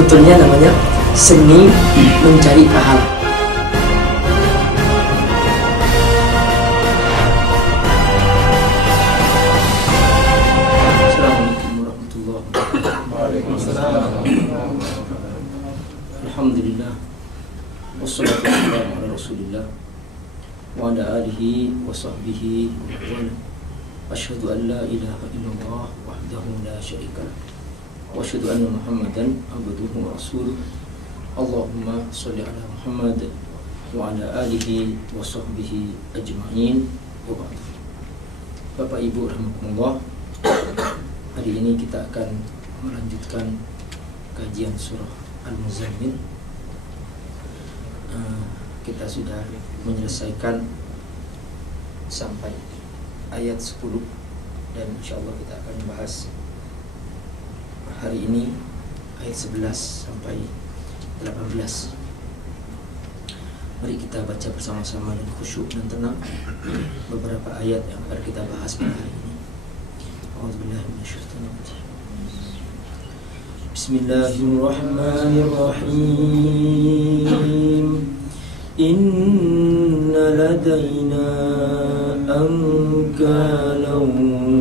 sebetulnya namanya seni mencari pahala. Assalamualaikum warahmatullahi wabarakatuh. Waalaikumsalam. Alhamdulillah, wassalatu wassalamu ala rasulillah wa ala alihi wa sahbihi wa man. Asyhadu an la ilaha illallah wahdahu la syarika lah wa asyhadu anna Muhammadan abduhu wa rasuluh. Allahumma shalli ala Muhammad wa ala alihi wa sahbihi ajma'in wa ba'd. Bapak Ibu rahimakumullah, hari ini kita akan melanjutkan kajian surah Al-Muzammil. Kita sudah menyelesaikan sampai ayat 10 dan insyaallah kita akan membahas hari ini ayat 11 sampai 18. Mari kita baca bersama-sama dan khusyuk dan tenang beberapa ayat yang akan kita bahas pada hari ini. A'udzubillahi minasyaitonir rajim. Bismillahirrahmanirrahim. Inna ladaina ankalan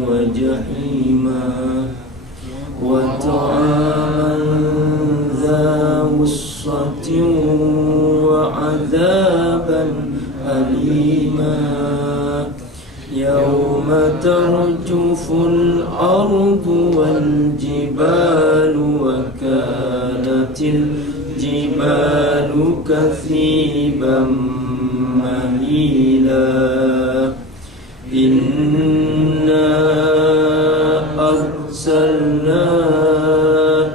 wa jahima wa ta'aman dha wussatin wa adzaban alima yawma tarjuful ardu wal jibalu wa kanatil jibalu kathiban mahila. Inna arsalna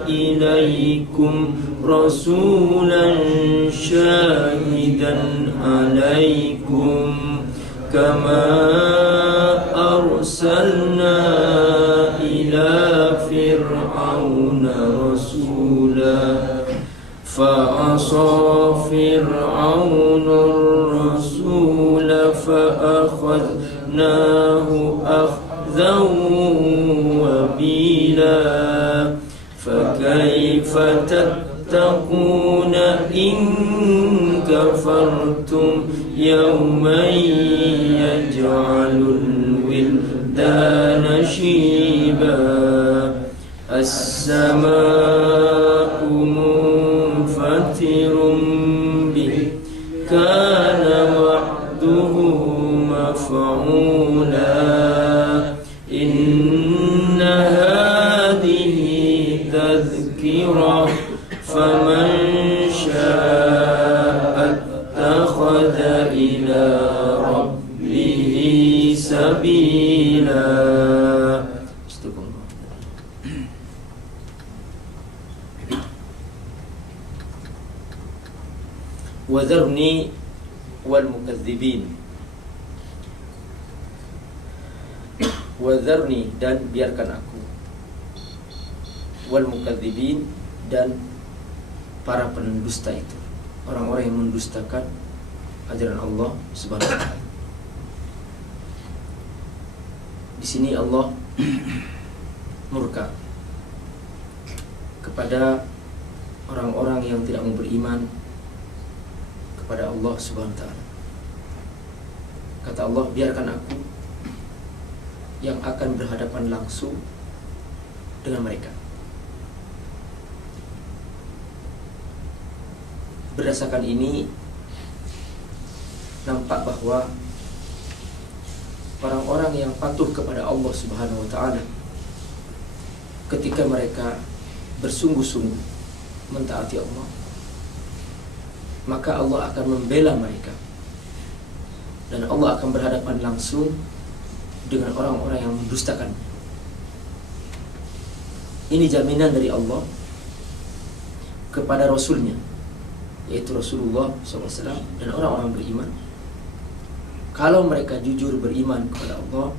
ilaikum rasulan syahidan alaikum kama arsalna ila fir'auna rasula fa'asa fir'auna rasula fa'akhadnahu akhzan wabila fakaifa tattaquna in kafartum yawman yaj'alul wildana shiba as-samaa'u munfatirun bih kana wa'duhu maf'ula inna hadhihi tadhkirah faman syaa'a ittakhadha ila rabbihi sabila. Wadharni wal mukadzibin. Wadharni, dan biarkan aku, wal mukadzibin, dan para pendusta itu, orang-orang yang mendustakan ajaran Allah Subhanahu wa taala. Di sini Allah murka kepada orang-orang yang tidak mau beriman kepada Allah Subhanahu wa taala. Kata Allah, biarkan aku yang akan berhadapan langsung dengan mereka. Berdasarkan ini nampak bahwa orang-orang yang patuh kepada Allah Subhanahu wa taala, ketika mereka bersungguh-sungguh mentaati Allah, maka Allah akan membela mereka dan Allah akan berhadapan langsung dengan orang-orang yang mendustakannya. Ini jaminan dari Allah kepada Rasulnya, yaitu Rasulullah SAW dan orang-orang beriman. Kalau mereka jujur beriman kepada Allah,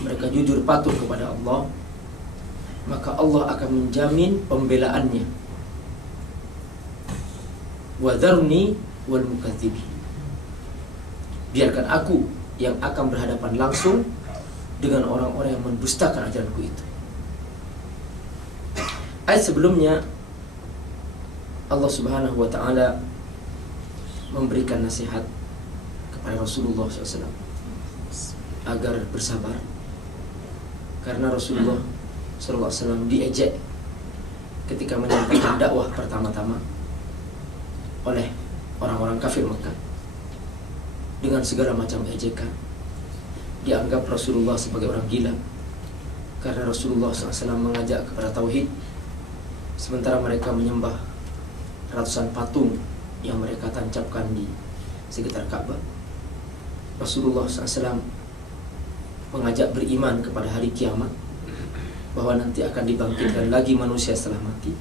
mereka jujur patuh kepada Allah, maka Allah akan menjamin pembelaannya. Wadharni wal mukadzibin. Biarkan aku yang akan berhadapan langsung dengan orang-orang yang mendustakan ajaranku itu. Ayat sebelumnya Allah Subhanahu wa Ta'ala memberikan nasihat kepada Rasulullah SAW agar bersabar, karena Rasulullah SAW diejek ketika menyampaikan dakwah pertama-tama oleh orang-orang kafir Mekah dengan segala macam ejekan. Dianggap Rasulullah sebagai orang gila karena Rasulullah SAW mengajak kepada tauhid, sementara mereka menyembah ratusan patung yang mereka tancapkan di sekitar Ka'bah. Rasulullah SAW mengajak beriman kepada hari kiamat, bahwa nanti akan dibangkitkan lagi manusia setelah mati,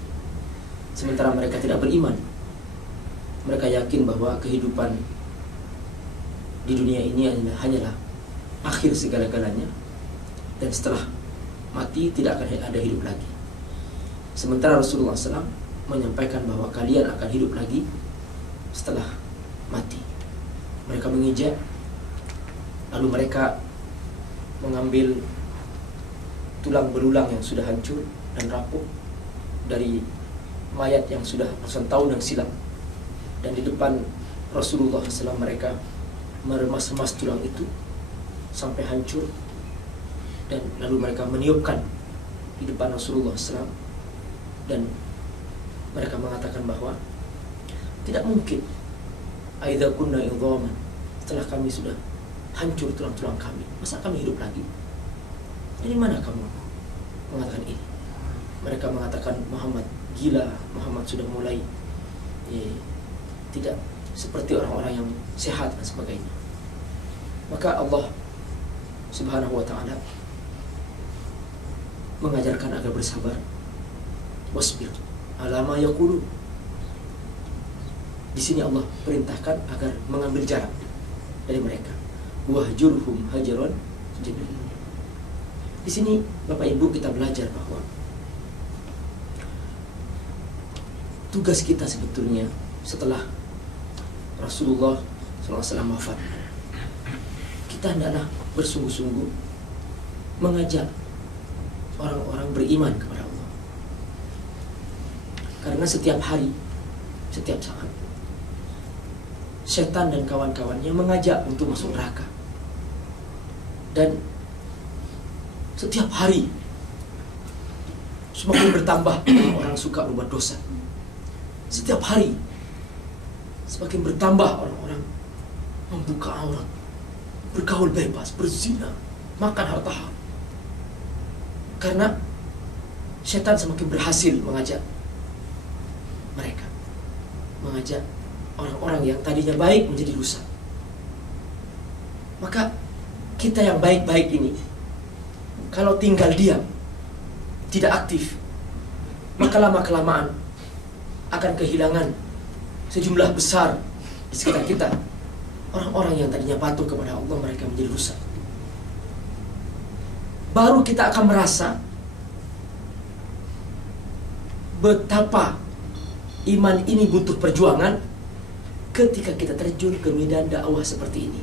sementara mereka tidak beriman. Mereka yakin bahwa kehidupan di dunia ini hanyalah akhir segala-galanya, dan setelah mati tidak akan ada hidup lagi. Sementara Rasulullah SAW menyampaikan bahwa kalian akan hidup lagi setelah mati. Mereka mengejek, lalu mereka mengambil tulang belulang yang sudah hancur dan rapuh dari mayat yang sudah ratusan tahun yang silam, dan di depan Rasulullah SAW mereka meremas-remas tulang itu sampai hancur, dan lalu mereka meniupkan di depan Rasulullah SAW, dan mereka mengatakan bahwa tidak mungkin aidza kunna idhaman, setelah kami sudah hancur tulang-tulang kami, masa kami hidup lagi? Dari mana kamu mengatakan ini? Mereka mengatakan Muhammad gila, Muhammad sudah mulai tidak seperti orang-orang yang sehat dan sebagainya. Maka Allah Subhanahu wa Ta'ala mengajarkan agar bersabar. Wasbir ala ma yaqulu. Di sini Allah perintahkan agar mengambil jarak dari mereka. Wahjurhum hajaran jamila. Di sini Bapak Ibu kita belajar bahwa tugas kita sebetulnya setelah Rasulullah SAW wafat, kita hendaklah bersungguh-sungguh mengajak orang-orang beriman kepada Allah. Karena setiap hari, setiap saat, setan dan kawan-kawannya mengajak untuk masuk neraka. Dan setiap hari semakin bertambah orang suka berbuat dosa. Setiap hari semakin bertambah orang-orang membuka aurat, bergaul bebas, berzina, makan harta haram. Karena setan semakin berhasil mengajak mereka, mengajak orang-orang yang tadinya baik menjadi rusak. Maka kita yang baik-baik ini, kalau tinggal diam, tidak aktif, maka lama-kelamaan akan kehilangan sejumlah besar di sekitar kita. Orang-orang yang tadinya patuh kepada Allah, mereka menjadi rusak. Baru kita akan merasa betapa iman ini butuh perjuangan ketika kita terjun ke medan dakwah seperti ini.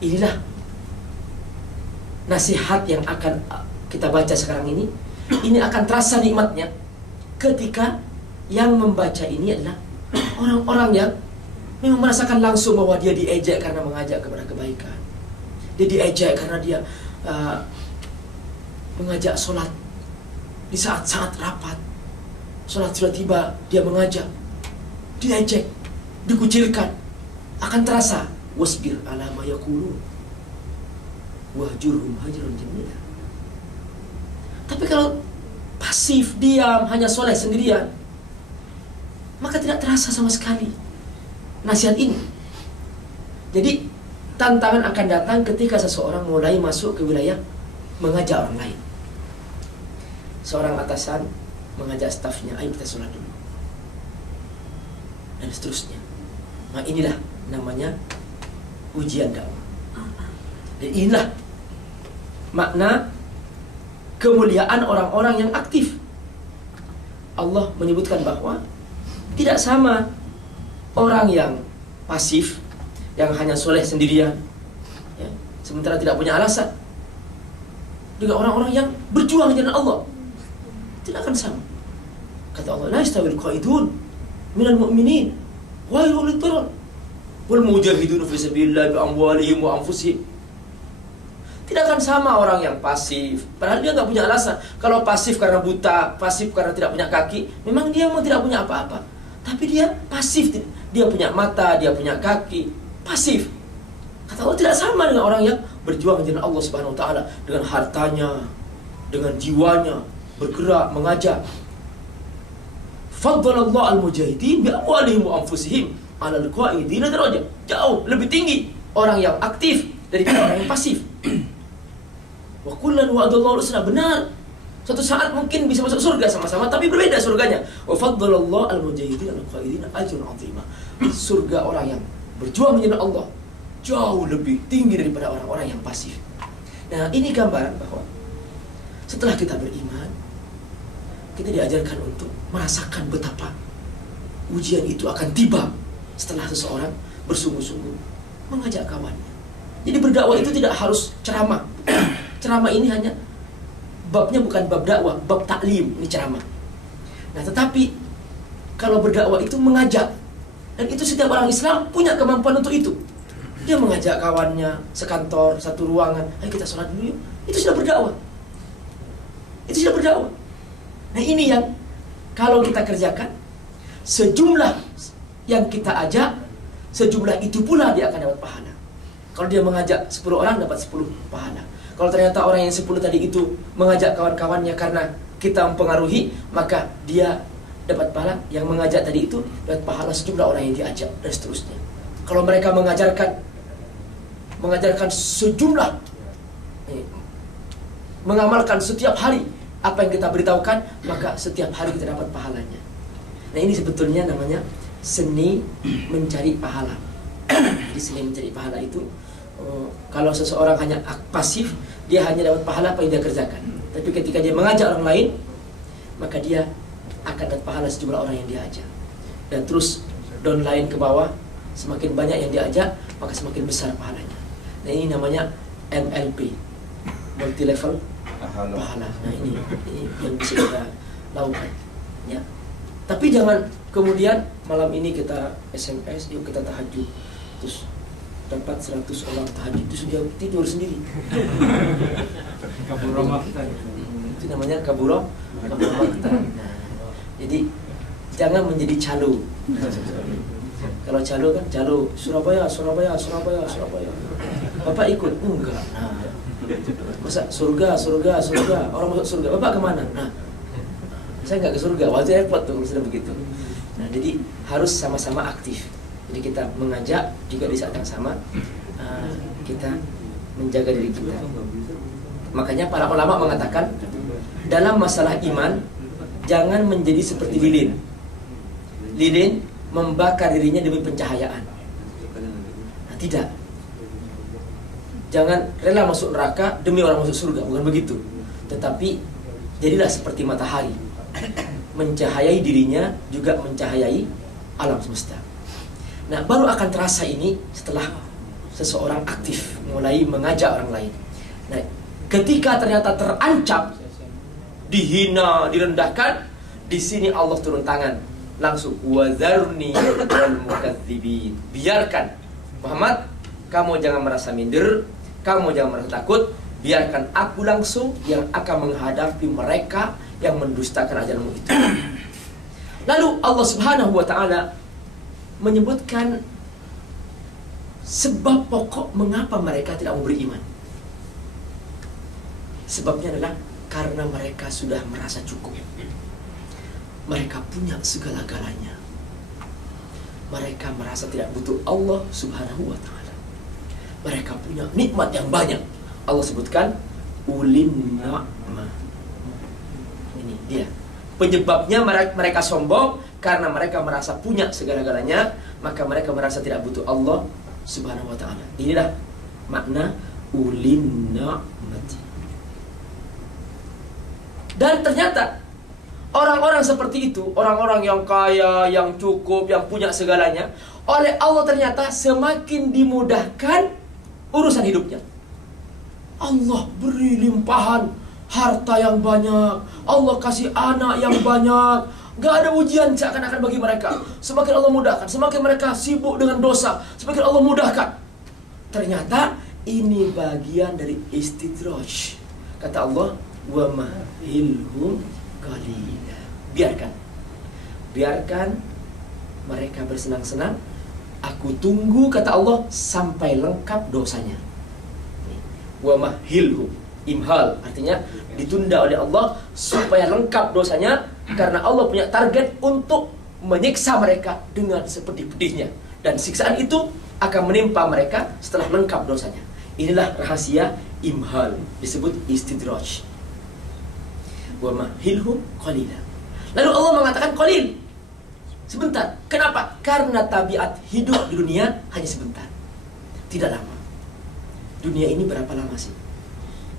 Inilah nasihat yang akan kita baca sekarang ini. Ini akan terasa nikmatnya ketika yang membaca ini adalah orang-orang yang memang merasakan langsung bahwa dia diejek karena mengajak kepada kebaikan. Dia diejek karena dia mengajak sholat di saat-saat rapat. Sholat sudah tiba, dia mengajak, diejek, dikucilkan. Akan terasa wasbir ala ma yaqulun wahjurhum hajran jamila. Tapi kalau pasif, diam, hanya soleh sendirian, maka tidak terasa sama sekali nasihat ini. Jadi tantangan akan datang ketika seseorang mulai masuk ke wilayah mengajak orang lain. Seorang atasan mengajak stafnya, ayo kita sholat dulu, dan seterusnya. Nah inilah namanya ujian dakwah. Dan inilah makna kemuliaan orang-orang yang aktif. Allah menyebutkan bahwa tidak sama orang yang pasif, yang hanya soleh sendirian, ya, sementara tidak punya alasan, dengan orang-orang yang berjuang dengan Allah. Tidak akan sama. Kata Allah, la yastawil qaidun minal mu'minin wa ulul darur wal mujahidun fi sabilillah bi amwalihim wa anfusihim. Tidak akan sama orang yang pasif, padahal dia nggak punya alasan. Kalau pasif karena buta, pasif karena tidak punya kaki, memang dia mau tidak punya apa-apa. Tapi dia pasif, dia punya mata, dia punya kaki, pasif. Kata Allah, tidak sama dengan orang yang berjuang di jalan Allah Subhanahu wa taala dengan hartanya, dengan jiwanya, bergerak, mengajak. Faddalallahu al-mujahidin bi amwalihim wa anfusihim 'alal qa'idin darajah. Jauh lebih tinggi orang yang aktif daripada orang yang pasif. Wa kullan wa'adallahu al-husna, benar. Suatu saat mungkin bisa masuk surga sama-sama, tapi berbeda surganya. Wa faddalallahu al-mujahidin 'alal qa'idin ajrun 'azima. Surga orang yang berjuang di jalan Allah jauh lebih tinggi daripada orang-orang yang pasif. Nah, ini gambaran bahwa setelah kita beriman, kita diajarkan untuk merasakan betapa ujian itu akan tiba setelah seseorang bersungguh-sungguh mengajak kawannya. Jadi berdakwah itu tidak harus ceramah. Ceramah ini hanya babnya bukan bab dakwah, bab taklim, ini ceramah. Nah, tetapi kalau berdakwah itu mengajak, dan itu setiap orang Islam punya kemampuan untuk itu. Dia mengajak kawannya sekantor, satu ruangan, ayo kita sholat dulu yuk. Itu sudah berdakwah. Itu sudah berdakwah. Nah, ini yang kalau kita kerjakan, sejumlah yang kita ajak, sejumlah itu pula dia akan dapat pahala. Kalau dia mengajak 10 orang, dapat 10 pahala. Kalau ternyata orang yang 10 tadi itu mengajak kawan-kawannya karena kita mempengaruhi, maka dia dapat pahala. Yang mengajak tadi itu dapat pahala sejumlah orang yang diajak, dan seterusnya. Kalau mereka mengajarkan sejumlah, mengamalkan setiap hari apa yang kita beritahukan, maka setiap hari kita dapat pahalanya. Nah, ini sebetulnya namanya seni mencari pahala. Jadi seni mencari pahala itu, kalau seseorang hanya pasif, dia hanya dapat pahala apa yang dia kerjakan. Tapi ketika dia mengajak orang lain, maka dia akan dapat pahala sejumlah orang yang dia ajak. Dan terus downline ke bawah, semakin banyak yang diajak, maka semakin besar pahalanya. Nah, ini namanya MLP, multi level pahala. Nah, ini yang bisa kita lakukan, ya. Tapi jangan kemudian malam ini kita SMS, yuk kita tahajud, terus dapat 100 orang tahajud, itu sudah tidur sendiri. Kaburo maktan. Itu namanya kaburo maktan. Nah, jadi jangan menjadi calo. Kalau calo kan calo Surabaya. Bapak ikut? Enggak. Nah, masa surga. Orang masuk surga. Bapak kemana? Nah, saya nggak ke surga. Waktu repot tuh sudah begitu. Nah, jadi harus sama-sama aktif. Jadi kita mengajak juga di saat yang sama kita menjaga diri kita. Makanya para ulama mengatakan dalam masalah iman jangan menjadi seperti lilin. Lilin membakar dirinya demi pencahayaan. Nah, tidak. Jangan rela masuk neraka demi orang masuk surga, bukan begitu. Tetapi jadilah seperti matahari, mencahayai dirinya juga mencahayai alam semesta. Nah, baru akan terasa ini setelah seseorang aktif mulai mengajak orang lain. Nah, ketika ternyata terancam, dihina, direndahkan, di sini Allah turun tangan langsung, wazarni wal mukadzibin. Biarkan Muhammad, kamu jangan merasa minder, kamu jangan merasa takut, biarkan aku langsung yang akan menghadapi mereka yang mendustakan ajaranmu itu. Lalu Allah Subhanahu wa taala menyebutkan sebab pokok mengapa mereka tidak mau beriman. Sebabnya adalah karena mereka sudah merasa cukup. Mereka punya segala-galanya. Mereka merasa tidak butuh Allah Subhanahu wa ta'ala. Mereka punya nikmat yang banyak. Allah sebutkan ulin na'mah. Ini dia. Penyebabnya mereka sombong karena mereka merasa punya segala-galanya, maka mereka merasa tidak butuh Allah Subhanahu wa ta'ala. Inilah makna ulin na'mati. Dan ternyata orang-orang seperti itu, orang-orang yang kaya, yang cukup, yang punya segalanya, oleh Allah ternyata semakin dimudahkan urusan hidupnya. Allah beri limpahan harta yang banyak, Allah kasih anak yang banyak, Gak ada ujian seakan-akan bagi mereka. Semakin Allah mudahkan, semakin mereka sibuk dengan dosa, semakin Allah mudahkan. Ternyata ini bagian dari istidraj. Kata Allah, wa mahilhum qalila. Biarkan mereka bersenang-senang. Aku tunggu, kata Allah, sampai lengkap dosanya. Wa mahilhum, imhal artinya ditunda oleh Allah supaya lengkap dosanya, karena Allah punya target untuk menyiksa mereka dengan sepedih-pedihnya, dan siksaan itu akan menimpa mereka setelah lengkap dosanya. Inilah rahasia imhal, disebut istidraj. Wa mahilhum qalila. Lalu Allah mengatakan qalil, sebentar. Kenapa? Karena tabiat hidup di dunia hanya sebentar, tidak lama. Dunia ini berapa lama sih?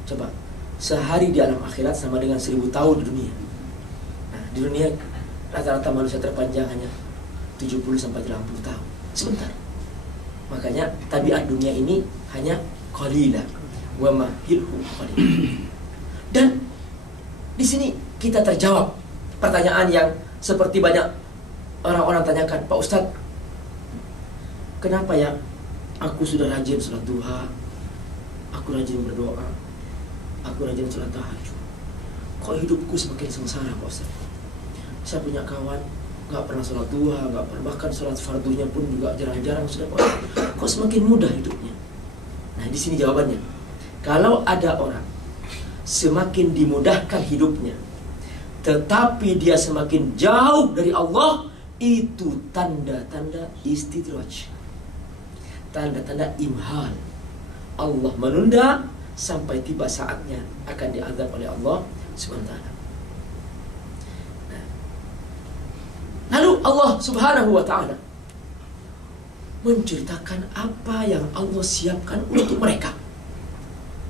Coba, sehari di alam akhirat sama dengan 1000 tahun di dunia. Nah, di dunia rata-rata manusia terpanjang hanya 70-80 tahun. Sebentar. Makanya tabiat dunia ini hanya qalila. Wa mahilhum qalila. Dan di sini kita terjawab pertanyaan yang seperti banyak orang-orang tanyakan, Pak Ustadz, kenapa ya aku sudah rajin sholat duha, aku rajin berdoa, aku rajin sholat tahajud, kok hidupku semakin sengsara, Pak Ustadz? Saya punya kawan gak pernah sholat duha, gak pernah, bahkan sholat fardunya pun juga jarang-jarang sudah, Pak Ustadz. Kok semakin mudah hidupnya? Nah, di sini jawabannya. Kalau ada orang semakin dimudahkan hidupnya, tetapi dia semakin jauh dari Allah, itu tanda-tanda istidraj, tanda-tanda imhal. Allah menunda sampai tiba saatnya akan diazab oleh Allah SWT. Nah, lalu Allah Subhanahu wa ta'ala menceritakan apa yang Allah siapkan untuk mereka.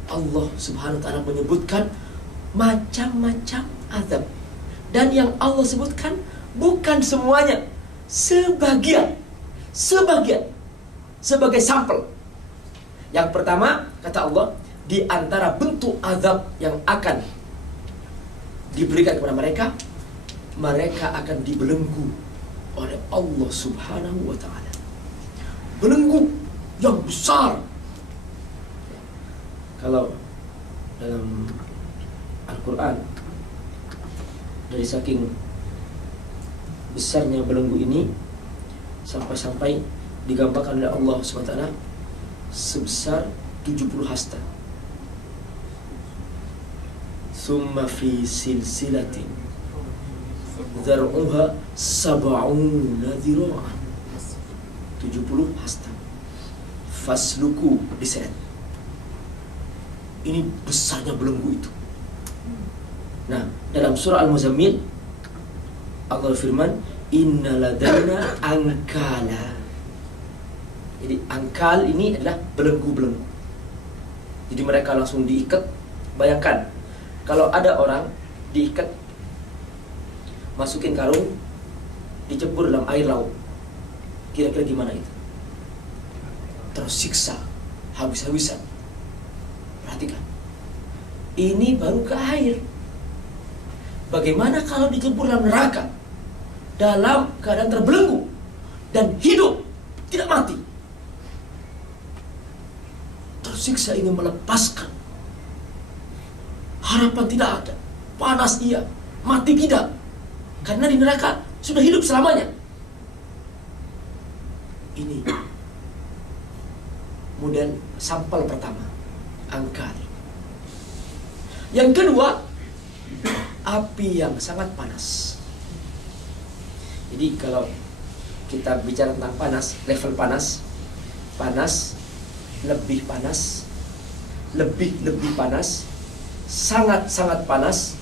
Allah Subhanahu wa ta'ala menyebutkan macam-macam azab, dan yang Allah sebutkan bukan semuanya, sebagian sebagai sampel. Yang pertama, kata Allah, di antara bentuk azab yang akan diberikan kepada mereka, mereka akan dibelenggu oleh Allah Subhanahu wa ta'ala. Belenggu yang besar. Kalau dalam Al-Quran, dari saking besarnya belenggu ini, sampai-sampai digambarkan oleh Allah SWT sebesar 70 hasta. Summa fi silsilatin zar'uha sab'una dhira'an, 70 hasta. Fasluku, diseret. Ini besarnya belenggu itu. Nah, dalam surah Al-Muzammil Allah firman, inna ladaina angkala. Jadi angkal ini adalah belenggu-belenggu. Jadi mereka langsung diikat. Bayangkan kalau ada orang diikat, masukin karung, dicebur dalam air laut, kira-kira gimana itu? Tersiksa habis-habisan. Perhatikan, ini baru ke air. Bagaimana kalau dicebur dalam neraka, dalam keadaan terbelenggu dan hidup, tidak mati? Tersiksa ingin melepaskan, harapan tidak ada, panas iya, mati tidak, karena di neraka sudah hidup selamanya. Ini model sampel pertama, angkal. Yang kedua, api yang sangat panas. Jadi kalau kita bicara tentang panas, level panas, lebih panas, lebih panas, sangat panas,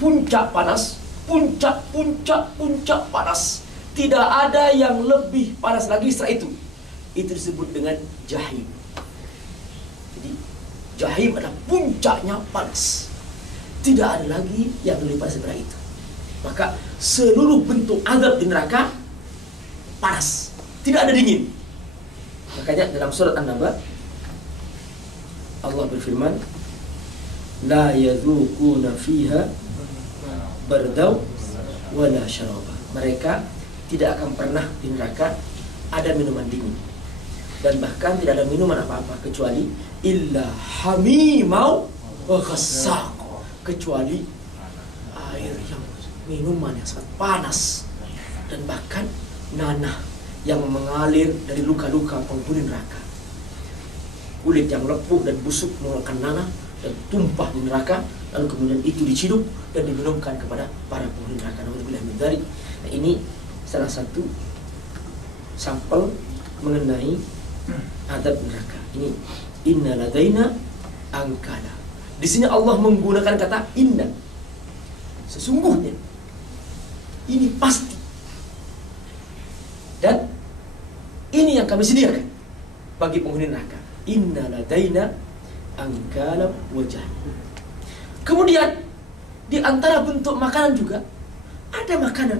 puncak panas, puncak panas. Tidak ada yang lebih panas lagi setelah itu. Itu disebut dengan jahim. Jadi jahim adalah puncaknya panas. Tidak ada lagi yang lebih panas daripada itu. Maka seluruh bentuk azab di neraka panas, tidak ada dingin. Makanya dalam surat An-Naba Allah berfirman, la yadzuquna fiha bardaw wala syaraba. Mereka tidak akan pernah di neraka ada minuman dingin, dan bahkan tidak ada minuman apa-apa kecuali illa hamimau wa ghassaq, kecuali air yang minuman yang sangat panas, dan bahkan nanah yang mengalir dari luka-luka penghuni neraka. Kulit yang lepuh dan busuk mengeluarkan nanah dan tumpah di neraka, lalu kemudian itu diciduk dan diminumkan kepada para penghuni neraka. Nah, ini salah satu sampel mengenai adab neraka. Ini inna ladaina angkala. Di sini Allah menggunakan kata inna. Sesungguhnya ini pasti. Dan ini yang kami sediakan bagi penghuni neraka. Inna ladaina angkala wajah. Kemudian di antara bentuk makanan juga ada makanan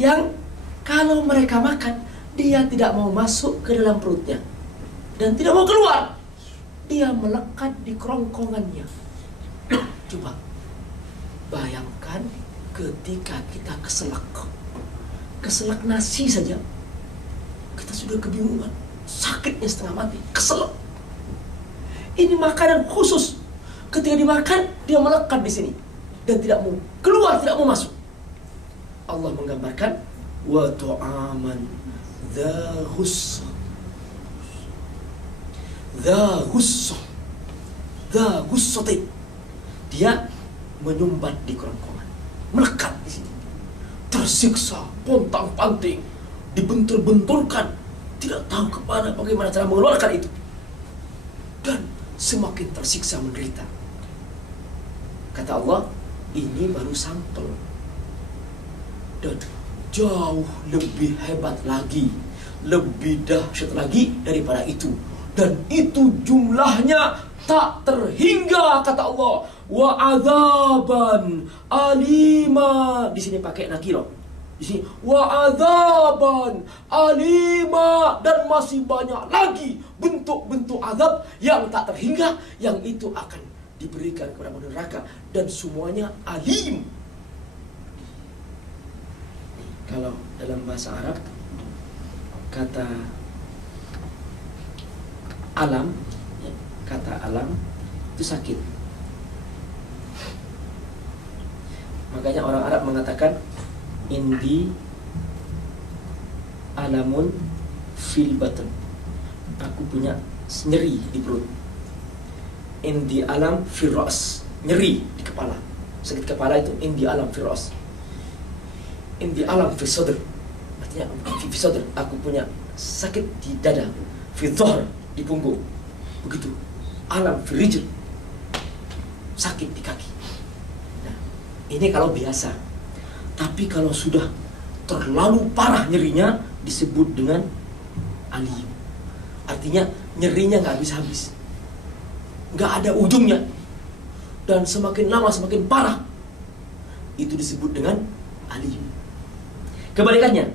yang kalau mereka makan, dia tidak mau masuk ke dalam perutnya dan tidak mau keluar. Dia melekat di kerongkongannya. Coba bayangkan ketika kita keselak nasi saja, kita sudah kebingungan, sakitnya setengah mati, keselak. Ini makanan khusus. Ketika dimakan, dia melekat di sini dan tidak mau keluar, tidak mau masuk. Allah menggambarkan wa tu'aman dha ghussah. Dia menyumbat di kerongkongan, melekat di sini, tersiksa, pontang-panting, dibentur-benturkan, tidak tahu kemana, bagaimana cara mengeluarkan itu, dan semakin tersiksa menderita. Kata Allah, ini baru sampel, dan jauh lebih hebat lagi, lebih dahsyat lagi daripada itu, dan itu jumlahnya tak terhingga. Kata Allah, wa adzaban alima. Di sini pakai nakirah. Di sini wa adzaban alima, dan masih banyak lagi bentuk-bentuk azab yang tak terhingga yang itu akan diberikan kepada penghuni neraka, dan semuanya alim. Kalau dalam bahasa Arab kata alam, kata alam itu sakit. Makanya orang Arab mengatakan indi alamun fil batn. Aku punya nyeri di perut. Indi alam fil ras, nyeri di kepala. Sakit kepala itu indi alam fil ras. Indi alam fil sadr, artinya fil sadr, aku punya sakit di dada. Fil dhahr, di punggung. Begitu. Alam fil rijl, sakit di kaki. Nah, ini kalau biasa. Tapi kalau sudah terlalu parah nyerinya, disebut dengan alim. Artinya nyerinya nggak habis-habis, nggak ada ujungnya, dan semakin lama semakin parah. Itu disebut dengan alim. Kebalikannya,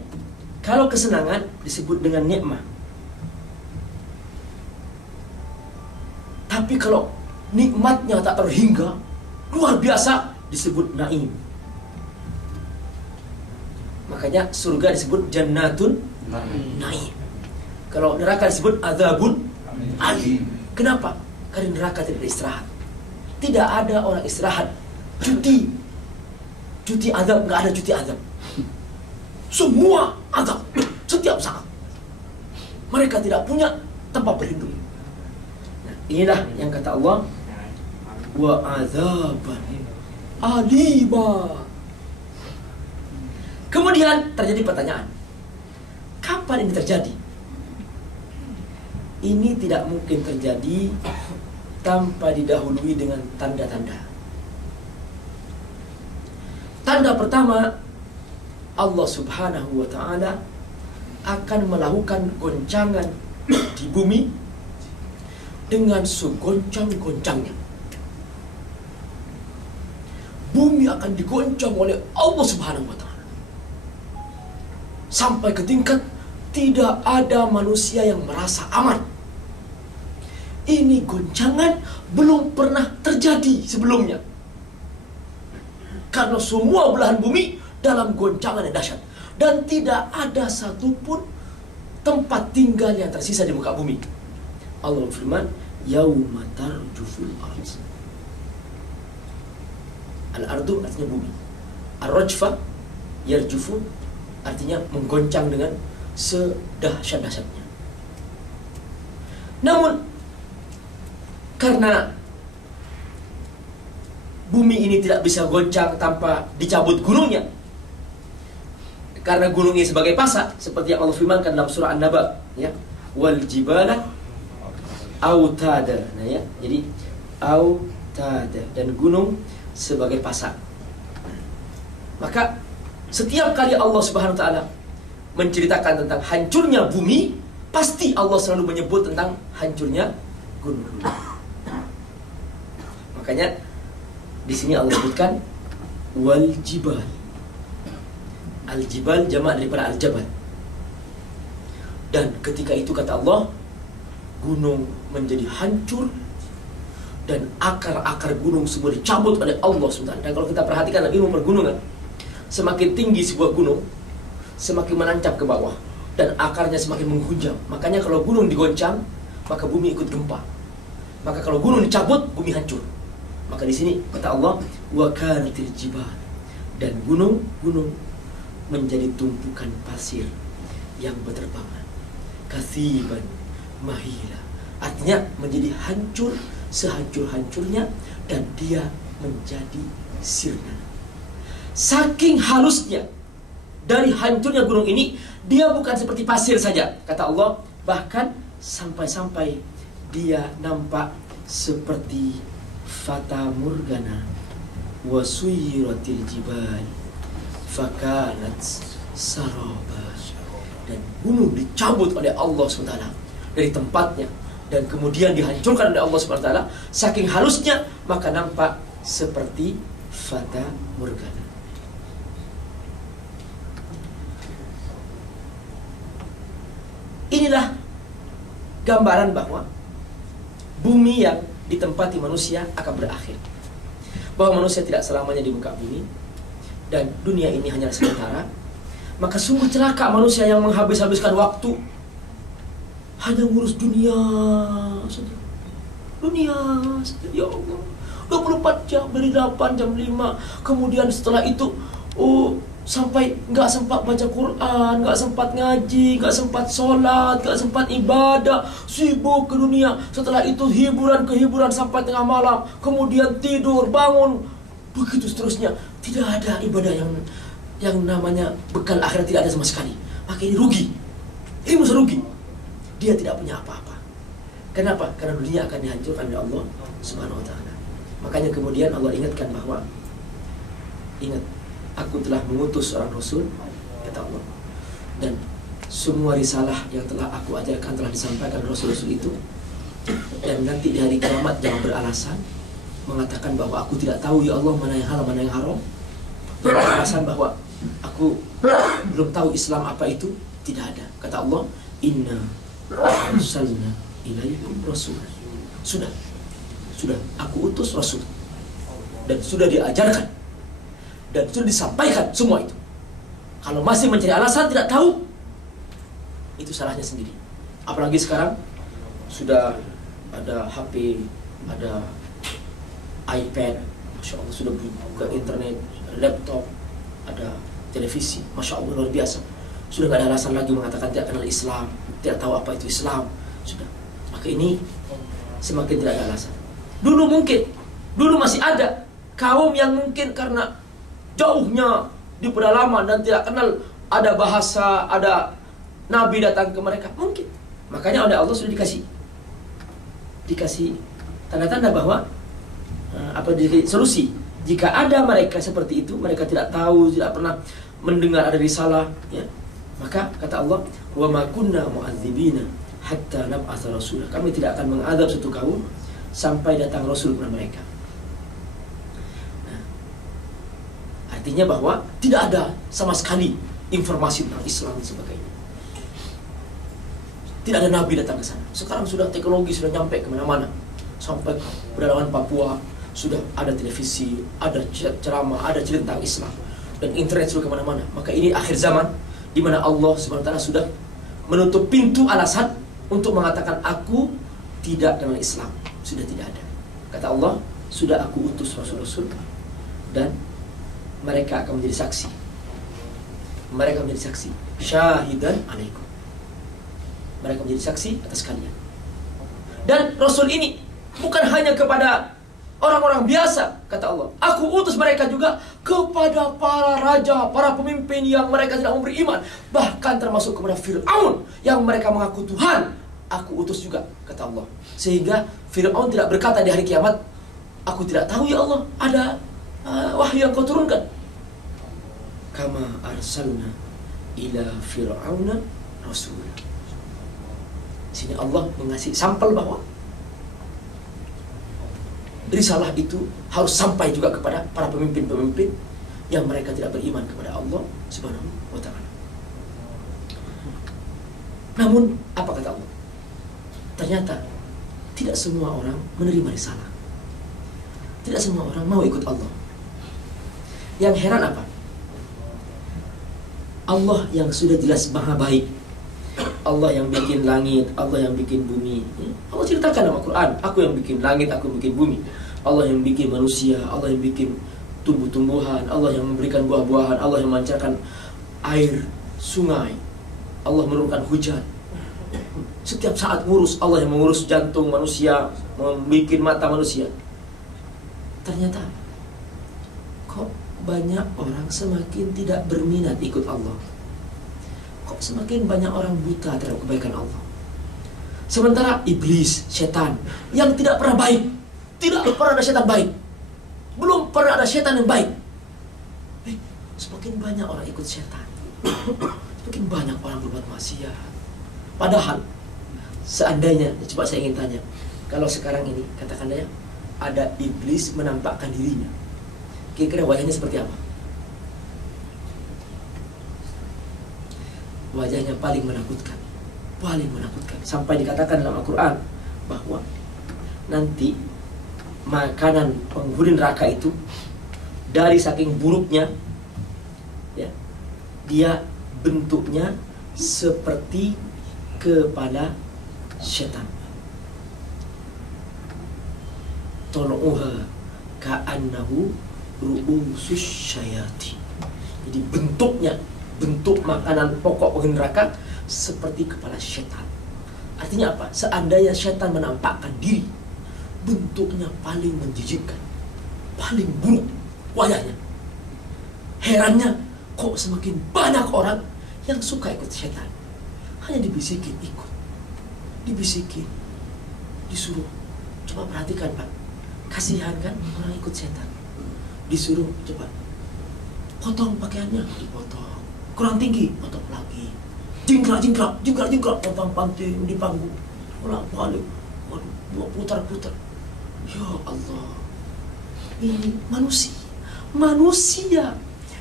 kalau kesenangan disebut dengan nikmah. Tapi kalau nikmatnya tak terhingga, luar biasa, disebut naim. Makanya surga disebut jannatun naim. Kalau neraka disebut adzabun alim. Kenapa? Karena neraka tidak ada istirahat. Tidak ada orang istirahat. Cuti azab, nggak ada cuti azab. Semua azab setiap saat. Mereka tidak punya tempat berlindung. Nah, inilah yang kata Allah, wa azaban alima. Kemudian terjadi pertanyaan, kapan ini terjadi? Ini tidak mungkin terjadi tanpa didahului dengan tanda-tanda. Tanda pertama, Allah Subhanahu wa ta'ala akan melakukan goncangan di bumi dengan segoncang-goncangnya. Bumi akan digoncang oleh Allah Subhanahu wa ta'ala sampai ke tingkat tidak ada manusia yang merasa aman. Ini goncangan belum pernah terjadi sebelumnya. Karena semua belahan bumi dalam goncangan yang dahsyat. Dan tidak ada satupun tempat tinggal yang tersisa di muka bumi. Allah berfirman, yauma tarjuful ardh. Al-ardu artinya bumi. Ar-rajfa yarjufu artinya menggoncang dengan sedahsyat-dahsyatnya. Namun karena bumi ini tidak bisa goncang tanpa dicabut gunungnya, karena gunungnya sebagai pasak, seperti yang Allah firmankan dalam surah An-Naba, ya, wal jibala autada. Nah, ya, jadi autada, dan gunung sebagai pasak. Maka setiap kali Allah Subhanahu wa taala menceritakan tentang hancurnya bumi, pasti Allah selalu menyebut tentang hancurnya gunung. Makanya di sini Allah sebutkan wal jibal. Al-jibal jamak daripada al-jabal. Dan ketika itu kata Allah, gunung menjadi hancur dan akar-akar gunung semua dicabut oleh Allah SWT. Dan kalau kita perhatikan ilmu pergunungan, semakin tinggi sebuah gunung, semakin menancap ke bawah dan akarnya semakin menghujam. Makanya kalau gunung digoncang, maka bumi ikut gempa. Maka kalau gunung dicabut, bumi hancur. Maka di sini kata Allah, wa kanatil jibal, dan gunung-gunung menjadi tumpukan pasir yang berterbangan, kasiban mahila, artinya menjadi hancur sehancur-hancurnya, dan dia menjadi sirna. Saking halusnya dari hancurnya gunung ini, dia bukan seperti pasir saja, kata Allah, bahkan sampai-sampai dia nampak seperti fata morgana, wa suyiratil jibal fakanat saraba, dan gunung dicabut oleh Allah SWT dari tempatnya, dan kemudian dihancurkan oleh Allah SWT saking halusnya, maka nampak seperti fata morgana. Inilah gambaran bahwa bumi yang ditempati manusia akan berakhir, bahwa manusia tidak selamanya di muka bumi, dan dunia ini hanya sementara. Maka sungguh celaka manusia yang menghabis-habiskan waktu hanya ngurus dunia saja. Dunia saja, ya Allah. 24 jam, dari 8 jam 5. Kemudian setelah itu sampai nggak sempat baca Quran, nggak sempat ngaji, nggak sempat sholat, nggak sempat ibadah, sibuk ke dunia. Setelah itu hiburan sampai tengah malam, kemudian tidur, bangun, begitu seterusnya. Tidak ada ibadah yang namanya bekal akhirat, tidak ada sama sekali. Maka ini rugi, ini musuh rugi. Dia tidak punya apa-apa. Kenapa? Karena dunia akan dihancurkan oleh Allah Subhanahu wa taala. Makanya kemudian Allah ingatkan bahwa, ingat, aku telah mengutus seorang Rasul, kata Allah, dan semua risalah yang telah aku ajarkan telah disampaikan Rasul-Rasul itu. Dan nanti di hari kiamat jangan beralasan mengatakan bahwa aku tidak tahu ya Allah mana yang halal mana yang haram, beralasan bahwa aku belum tahu Islam apa itu. Tidak ada. Kata Allah, inna arsalna ilaikum rasul. Sudah aku utus Rasul, dan sudah diajarkan, dan sudah disampaikan semua itu. Kalau masih mencari alasan tidak tahu, itu salahnya sendiri. Apalagi sekarang sudah ada HP, ada iPad, Masya Allah, sudah buka internet, laptop, ada televisi, Masya Allah, luar biasa. Sudah tidak ada alasan lagi mengatakan tidak kenal Islam, tidak tahu apa itu Islam. Sudah. Maka ini semakin tidak ada alasan. Dulu masih ada kaum yang mungkin karena jauhnya di pedalaman dan tidak kenal ada bahasa, ada Nabi datang ke mereka, mungkin. Makanya oleh Allah sudah dikasih tanda-tanda bahwa solusi. Jika ada mereka seperti itu, mereka tidak tahu, tidak pernah mendengar ada risalah, ya, maka kata Allah, wa ma kunna mu'adzibina hatta nab'atsa rasulah. Kami tidak akan mengadab suatu kaum sampai datang Rasul kepada mereka. Nah, artinya bahwa tidak ada sama sekali informasi tentang Islam dan sebagainya. Tidak ada Nabi datang ke sana. Sekarang sudah teknologi sudah nyampe kemana-mana, sampai ke pedalaman Papua, sudah ada televisi, ada ceramah, ada cerita tentang Islam, dan internet sudah kemana-mana. Maka ini akhir zaman di mana Allah Subhanahu wa Ta'ala sudah menutup pintu alasan untuk mengatakan aku tidak dengan Islam. Sudah tidak ada. Kata Allah, sudah aku utus rasul-rasul dan mereka akan menjadi saksi. Mereka menjadi saksi. Syahidan alaikum. Mereka menjadi saksi atas kalian. Dan Rasul ini bukan hanya kepada orang-orang biasa, kata Allah. Aku utus mereka juga kepada para raja, para pemimpin yang mereka tidak mau beriman. Bahkan termasuk kepada Fir'aun yang mereka mengaku Tuhan. Aku utus juga, kata Allah. Sehingga Fir'aun tidak berkata di hari kiamat, aku tidak tahu ya Allah, ada wahyu yang kau turunkan. Kama arsalna ila Fir'auna rasul. Sini Allah mengasih sampel bahwa risalah itu harus sampai juga kepada para pemimpin-pemimpin yang mereka tidak beriman kepada Allah Subhanahu wa Ta'ala. Namun, apa kata Allah? Ternyata tidak semua orang menerima risalah. Tidak semua orang mau ikut Allah. Yang heran apa? Allah yang sudah jelas maha baik, Allah yang bikin langit, Allah yang bikin bumi. Allah ceritakan dalam Al-Quran, aku yang bikin langit, aku yang bikin bumi. Allah yang bikin manusia, Allah yang bikin tumbuh-tumbuhan, Allah yang memberikan buah-buahan, Allah yang memancarkan air sungai, Allah menurunkan hujan. Setiap saat ngurus, Allah yang mengurus jantung manusia, membuat mata manusia. Ternyata kok banyak orang semakin tidak berminat ikut Allah. Kok semakin banyak orang buta terhadap kebaikan Allah. Sementara iblis, setan yang tidak pernah baik, tidak pernah ada setan baik, belum pernah ada setan yang baik, semakin banyak orang ikut setan. Semakin banyak orang berbuat maksiat. Padahal seandainya, coba saya ingin tanya, kalau sekarang ini katakanlah ya, ada iblis menampakkan dirinya, kira-kira wajahnya seperti apa? Wajahnya paling menakutkan, paling menakutkan. Sampai dikatakan dalam Al-Quran bahwa nanti makanan penghuni neraka itu dari saking buruknya, ya, dia bentuknya seperti kepala setan. Tol'uha ka'annahu ru'usus syayati. Jadi bentuknya, bentuk makanan pokok penghuni neraka seperti kepala setan. Artinya apa? Seandainya setan menampakkan diri, bentuknya paling menjijikkan, paling buruk wajahnya. Herannya, kok semakin banyak orang yang suka ikut setan. Hanya dibisikin ikut, dibisikin, disuruh. Coba perhatikan Pak, kasihan kan orang ikut setan. Disuruh coba potong pakaiannya, dipotong. Kurang tinggi, potong lagi. Jingkrak, potong panting di panggung. Ulang balik, waduh, putar-putar. Ya Allah, ini manusia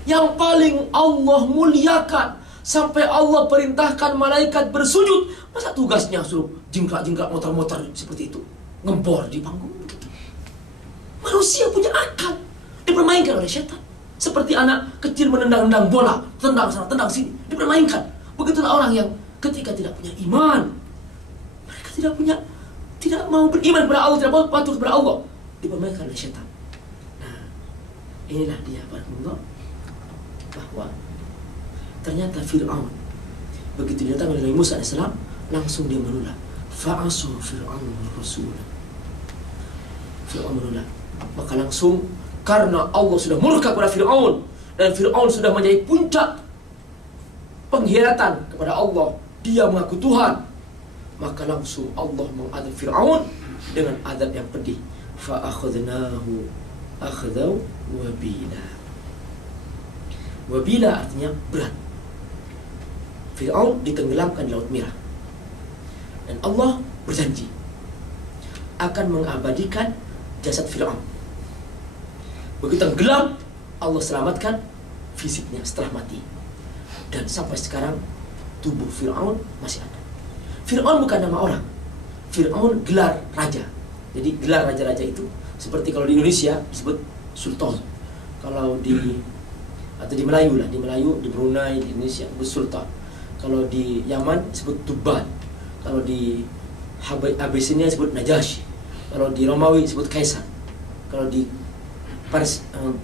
yang paling Allah muliakan, sampai Allah perintahkan malaikat bersujud. Masa tugasnya suruh jingkrak, motor-motor seperti itu, ngempor di panggung begitu? Manusia punya akal, dipermainkan oleh setan. Seperti anak kecil menendang-nendang bola, tendang sana, tendang sini, dipermainkan. Begitulah orang yang ketika tidak punya iman, mereka tidak mau beriman kepada Allah, tidak mau patuh kepada Allah, dipermainkan oleh setan. Nah, inilah dia barakallahu, bahwa ternyata Fir'aun begitu datang oleh Nabi Musa AS, langsung dia menolak. Fa'asu Fir'aun Rasul. Fir'aun menolak. Maka langsung, karena Allah sudah murka kepada Fir'aun, dan Fir'aun sudah menjadi puncak pengkhianatan kepada Allah, dia mengaku Tuhan, maka langsung Allah mengadab Fir'aun dengan adab yang pedih. Fa'akhadnahu akhdaw wabila. Wabila artinya berat. Fir'aun ditenggelamkan di Laut Merah, dan Allah berjanji akan mengabadikan jasad Fir'aun. Begitu tenggelam, Allah selamatkan fisiknya setelah mati. Dan sampai sekarang tubuh Fir'aun masih ada. Fir'aun bukan nama orang, Fir'aun gelar raja. Jadi gelar raja-raja itu Seperti kalau di Indonesia disebut sultan. Kalau di Melayu lah, di Brunei, di Indonesia disebut sultan. Kalau di Yaman disebut Tuban. Kalau di Abyssinia disebut Najasyi. Kalau di Romawi disebut Kaisar. Kalau di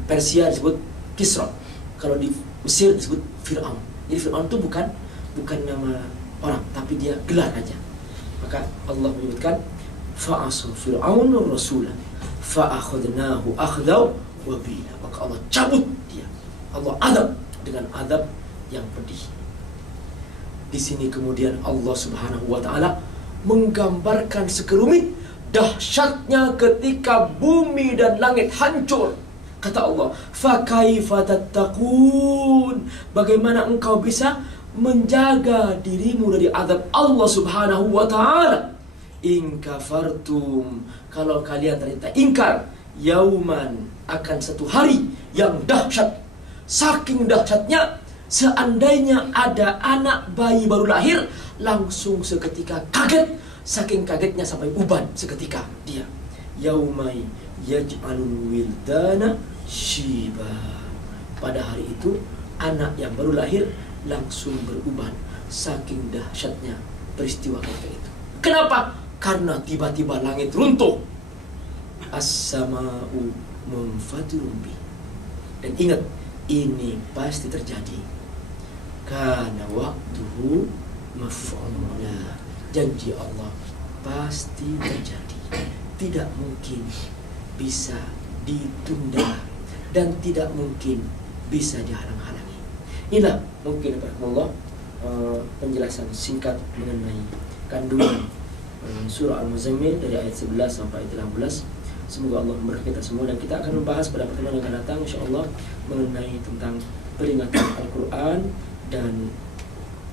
Persia disebut Kisra. Kalau di Mesir disebut Fir'aun. Jadi Fir'aun itu bukan nama orang, tapi dia gelar aja. Maka Allah menyebutkan fa'asa Fir'aun rasulah fa'akhadnahu akhdaw wabila. Maka Allah cabut dia, Allah adab dengan adab yang pedih. Di sini kemudian Allah Subhanahu wa taala menggambarkan sekelumit dahsyatnya ketika bumi dan langit hancur. Kata Allah, fa kaifa tattaqun, bagaimana engkau bisa menjaga dirimu dari azab Allah Subhanahu wa taala. In kafartum, kalau kalian ternyata ingkar, yauman, akan satu hari yang dahsyat. Saking dahsyatnya, seandainya ada anak bayi baru lahir, langsung seketika kaget. Saking kagetnya sampai uban seketika dia. Yaumai yaj'alul wildana shiba. Pada hari itu anak yang baru lahir langsung beruban. Saking dahsyatnya peristiwa ketika itu. Kenapa? Karena tiba-tiba langit runtuh. As-sama'u munfatirun bi. Dan ingat, ini pasti terjadi. Kana waqtuhu maf'ula. Janji Allah pasti terjadi. Tidak mungkin bisa ditunda dan tidak mungkin bisa dihalang-halangi. Inilah mungkin Allah penjelasan singkat mengenai kandungan surah Al-Muzammil dari ayat 11 sampai ayat 18. Semoga Allah memberkati kita semua, dan kita akan membahas pada pertemuan yang akan datang insyaallah mengenai tentang peringatan Al-Quran dan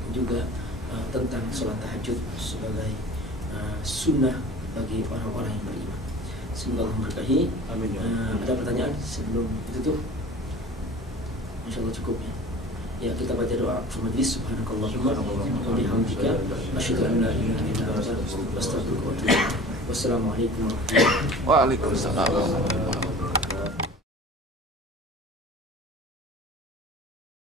juga tentang sholat tahajud sebagai sunnah bagi orang-orang yang beriman. Semoga Allah memberkahi. Amin. Ada pertanyaan sebelum ditutup? Insyaallah cukup ya. Ya, kita baca doa majlis. Subhanakallahumma wa bihamdika asyhadu an la ilaha illa anta astaghfiruka wa atubu ilaik. Wassalamualaikum warahmatullahi wabarakatuh. Waalaikumsalam.